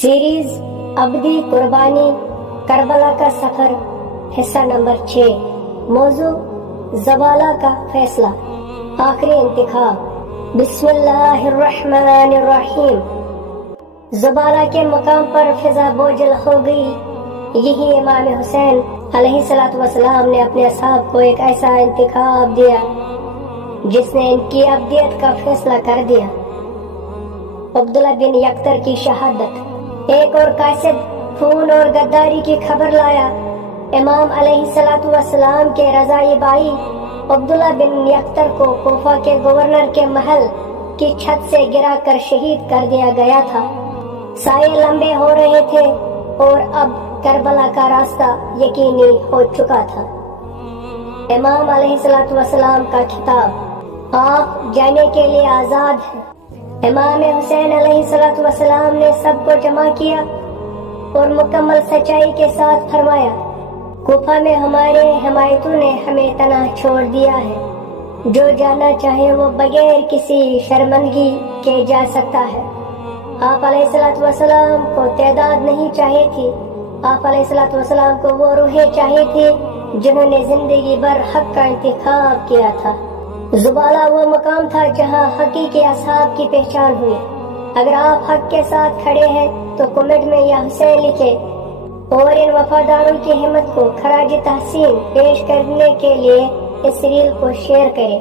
Series ابدی قربانی کربلا کا سفر حصہ نمبر 6 موضوع زبالہ کا فیصلہ آخری انتخاب بسم اللہ الرحمن الرحیم۔ زبالہ کے مقام پر فضا بوجھل ہو گئی۔ یہی امام حسین علیہ السلام نے اپنے اصحاب کو ایک ایسا انتخاب دیا جس نے ان کی ابدیت کا فیصلہ کر دیا۔ عبداللہ بن یکتر کی شہادت۔ ایک اور قاصد خون اور غداری کی خبر لایا۔ امام علیہ السلام کے رضائی بھائی عبداللہ بن یکتر کو کوفہ کے گورنر کے محل کی چھت سے گرا کر شہید کر دیا گیا تھا۔ سائے لمبے ہو رہے تھے اور اب کربلا کا راستہ یقینی ہو چکا تھا۔ امام علیہ السلام کا خطاب، آپ جانے کے لیے آزاد ہیں۔ امام حسین علیہ السلام نے سب کو جمع کیا اور مکمل سچائی کے ساتھ فرمایا، کوفہ میں ہمارے حمایتوں نے ہمیں تنہا چھوڑ دیا ہے۔ جو جانا چاہے وہ بغیر کسی شرمندگی کے جا سکتا ہے۔ آپ علیہ السلام کو تعداد نہیں چاہیے تھی، آپ علیہ السلام کو وہ روحیں چاہیے تھی جنہوں نے زندگی بھر حق کا انتخاب کیا تھا۔ زبالہ وہ مقام تھا جہاں حقیقی اصحاب کی پہچان ہوئی۔ اگر آپ حق کے ساتھ کھڑے ہیں تو کمنٹ میں یا حسین لکھیں اور ان وفاداروں کی ہمت کو خراج تحسین پیش کرنے کے لیے اس ریل کو شیئر کریں۔